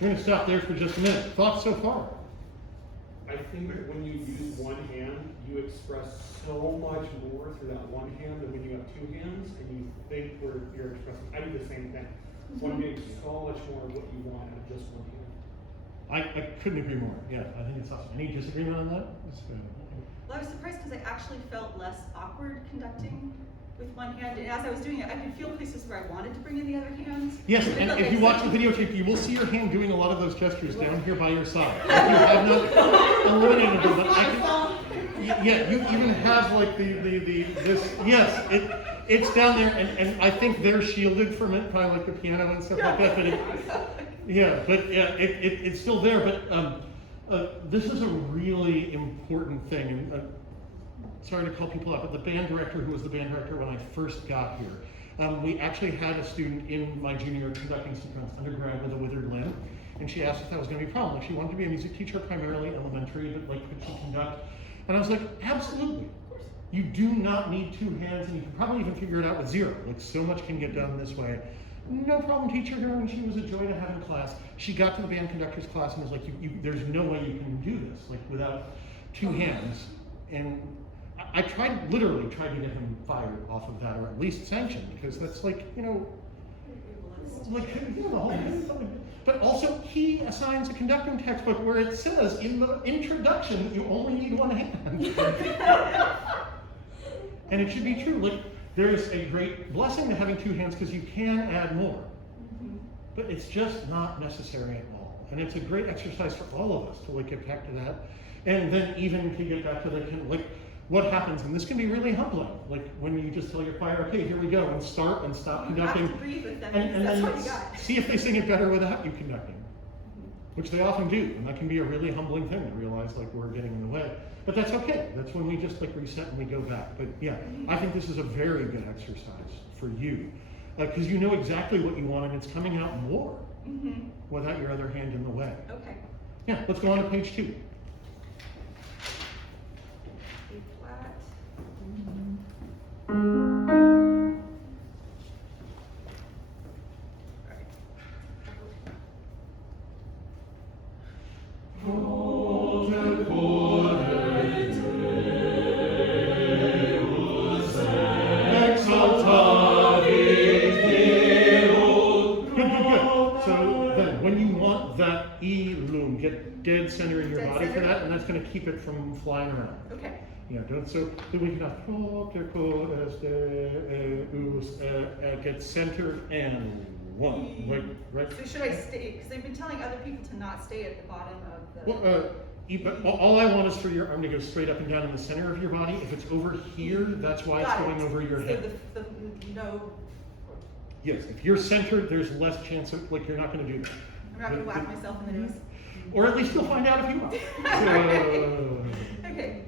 We're going to stop there for just a minute. Thoughts so far? I think that when you use one hand, you express so much more through that one hand than when you have two hands and you think you're expressing. I do the same thing. So I'm getting so much more of what you want out of just one hand. I couldn't agree more. Yeah, I think it's awesome. Any disagreement on that? That's good. Well, I was surprised because I actually felt less awkward conducting with one hand, and as I was doing it, I could feel places where I wanted to bring in the other hands. Yes, and if you watch the videotape, you will see your hand doing a lot of those gestures down here by your side. If you have not eliminated them, but yeah, you even have like this. Yes, it's down there, and I think they're shielded from it, probably like the piano and stuff like that. But it's still there. But this is a really important thing. And, sorry to call people out, but the band director, who was the band director when I first got here, we actually had a student in my junior conducting sequence, undergrad, with a withered limb, and she asked if that was going to be a problem. Like, she wanted to be a music teacher, primarily elementary, but like, could she conduct? And I was like, absolutely. You do not need two hands, and you can probably even figure it out with zero. Like, so much can get done this way. No problem teaching her, and she was a joy to have in class. She got to the band conductor's class and was like, there's no way you can do this, like, without two hands. And I literally tried to get him fired off of that, or at least sanctioned, because that's like, the whole thing. But also, he assigns a conducting textbook where it says in the introduction that you only need one hand. And it should be true. Like, there's a great blessing to having two hands because you can add more. But it's just not necessary at all. And it's a great exercise for all of us to like get back to that. And then even to get back to what happens, and this can be really humbling, like when you just tell your choir, okay, here we go, and start and stop conducting. You have to breathe with them, and that's then what you got. See if they sing it better without you conducting, which they often do, and that can be a really humbling thing to realize like we're getting in the way. But that's okay. That's when we just like reset and we go back. But yeah, I think this is a very good exercise for you, because you know exactly what you want, and it's coming out more without your other hand in the way. Okay. Yeah, let's go on to page 2. B flat. Get dead center in your body for that, and that's going to keep it from flying around. Okay. Yeah, so then we can have get centered and one, right? So should I stay? Because I've been telling other people to not stay at the bottom of the. Well, all I want is for your arm to go straight up and down in the center of your body. If it's over here, that's why it's going over your head. So no. Yes, if you're centered, there's less chance of, like, you're not going to do that. I'm not going to whack myself in the nose. Or at least you'll find out if you want. Okay.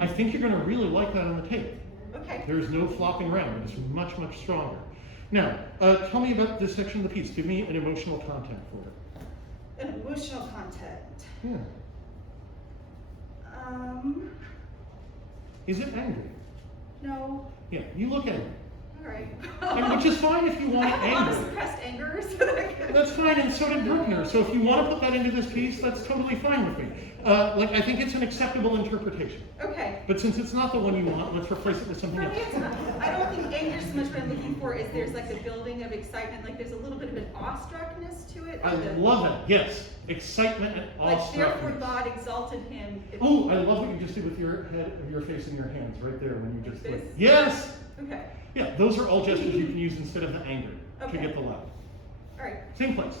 I think you're going to really like that on the tape. Okay. There's no flopping around. It's much, much stronger. Now, tell me about this section of the piece. Give me an emotional content for it. An emotional content. Yeah. Is it angry? No. Yeah, you look angry. All right. And which is fine if you want I have a lot of angry. suppressed anger, so that I can... That's fine, and so did Bruckner. So if you want to put that into this piece, that's totally fine with me. I think it's an acceptable interpretation. Okay. But since it's not the one you want, let's replace it with something For me, else. it's not. I don't think anger so much. What I'm looking for is there's like a building of excitement, like there's a little bit of an awestruckness to it. I love it. Yes, excitement and Like therefore awestruckness. God exalted him. Oh, I love what you just did with your head, your face, and your hands right there when you just This? like, yes. Okay. Yeah, those are all gestures you can use instead of the anger to Okay. get the love. All right. Same place.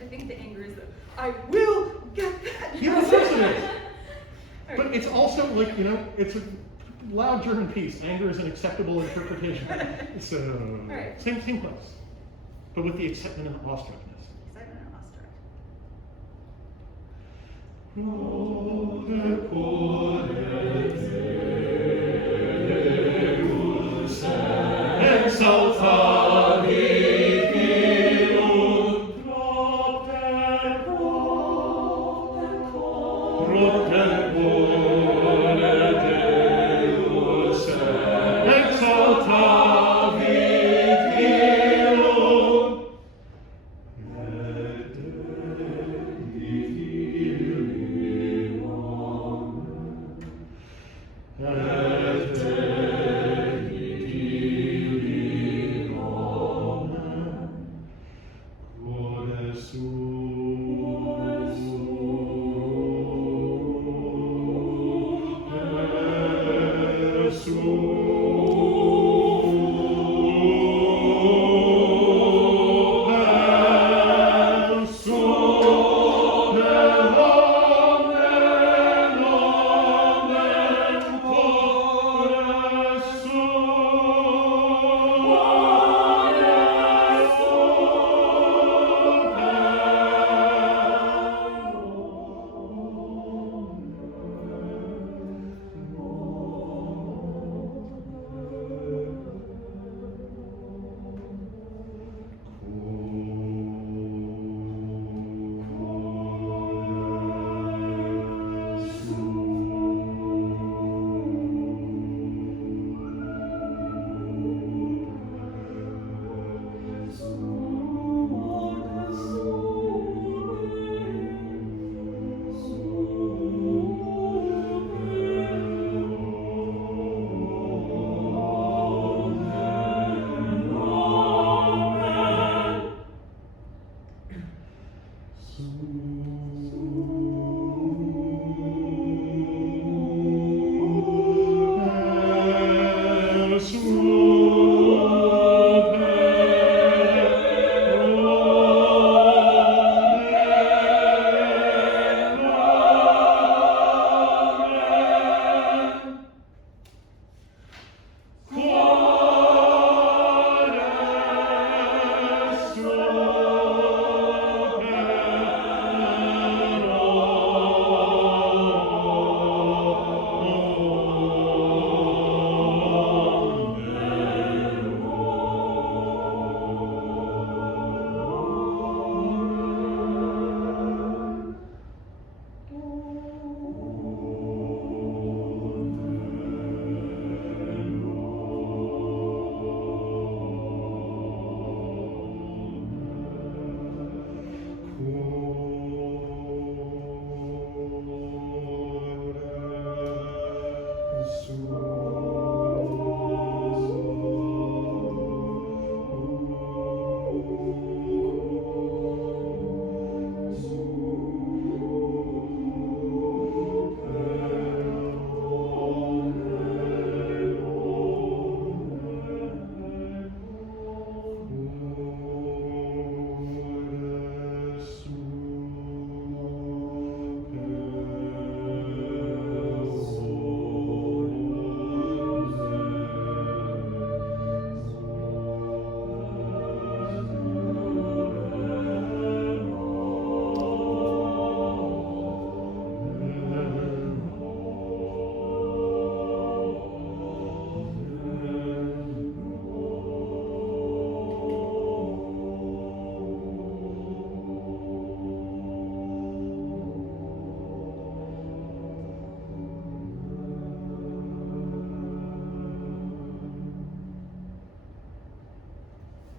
I think the anger is that I will get that. Yeah, of course it is. All But right. it's also like, you know, it's a loud German piece. Anger is an acceptable interpretation. So, Right. same place. But with the excitement and the awestruckness. Excitement and awestruck.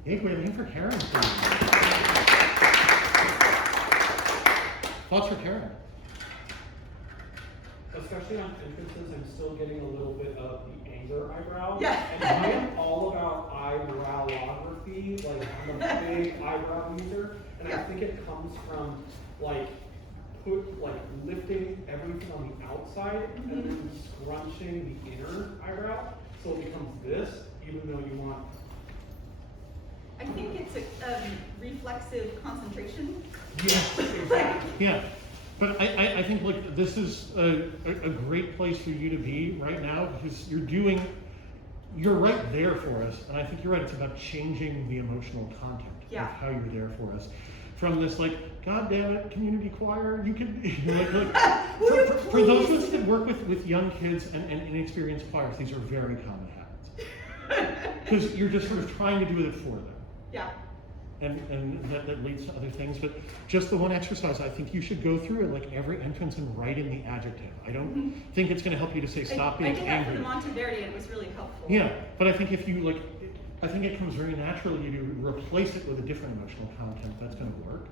Hey, we're waiting for Karen, please. Thoughts for Karen? Especially on entrances, I'm still getting a little bit of the anger eyebrow. Yeah. And I am all about eyebrowography, like I'm a big eyebrow user, and I Yeah. think it comes from lifting everything on the outside and then scrunching the inner eyebrow, so it becomes this, even though you want. I think it's a reflexive concentration. Yeah. Yeah. But I think like this is a great place for you to be right now because you're right there for us. And I think you're right, it's about changing the emotional content of how you're there for us. From this like, God damn it, community choir, you could, for those of us that work with young kids and inexperienced choirs, these are very common habits. Because you're just sort of trying to do it for them. Yeah. And that leads to other things, but just the one exercise, I think you should go through it like every entrance and write in the adjective. I don't think it's going to help you to say stop being angry. I did that for the Monteverdi and it was really helpful. Yeah, but I think if you like, I think it comes very naturally to replace it with a different emotional content. That's going to work.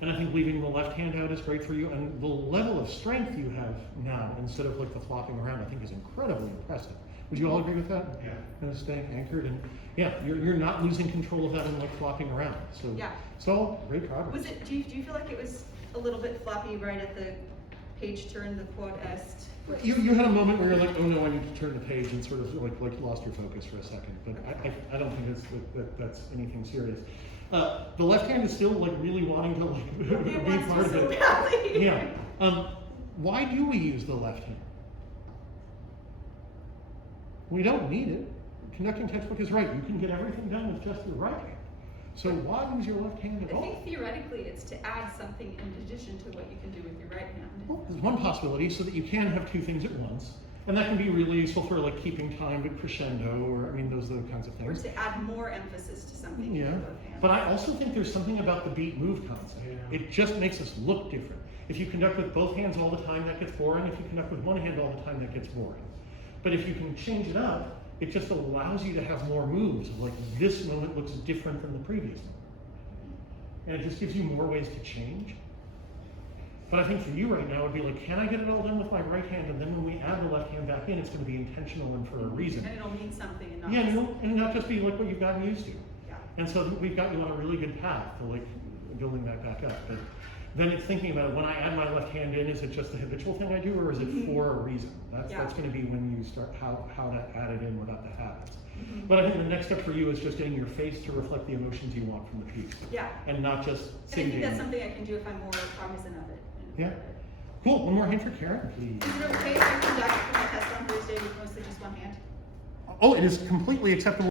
And I think leaving the left hand out is great for you, and the level of strength you have now, instead of like the flopping around, I think is incredibly impressive. Would you all agree with that? Yeah. You know, staying anchored and yeah, you're not losing control of that and like flopping around. So yeah. So great progress. Was it? Do you feel like it was a little bit floppy right at the page turn, the quod est? You had a moment where you're like, oh no, I need to turn the page, and sort of like lost your focus for a second. But I don't think that's anything serious. The left hand is still like really wanting to like be part of it. Badly. Yeah. Why do we use the left hand? We don't need it. Conducting textbook is right. You can get everything done with just your right hand. So why use your left hand at all? I think theoretically it's to add something in addition to what you can do with your right hand. Well, there's one possibility so that you can have two things at once. And that can be really useful for like keeping time but crescendo, or I mean those are the kinds of Or things. to add more emphasis to something. Yeah. But I also think there's something about the beat move concept. Yeah. It just makes us look different. If you conduct with both hands all the time, that gets boring. If you conduct with one hand all the time, that gets boring. But if you can change it up, it just allows you to have more moves. Like this moment looks different than the previous moment. And it just gives you more ways to change. But I think for you right now, it would be like, can I get it all done with my right hand? And then when we add the left hand back in, it's going to be intentional and for a reason. And it'll mean something and not Yeah, just, and not just be like what you've gotten used to. yeah. And so we've got you on a really good path to like building that back up. But then it's thinking about when I add my left hand in, is it just a habitual thing I do, or is it for a reason? That's going to be when you start how to add it in without the habits. But I think the next step for you is just getting your face to reflect the emotions you want from the piece. Yeah. And not just And I singing. think that's something I can do if I'm more cognizant of it. Yeah. Cool. One more hand for Karen, please. Is it okay if I conduct for my test on Thursday with mostly just one hand? Oh, it is completely acceptable.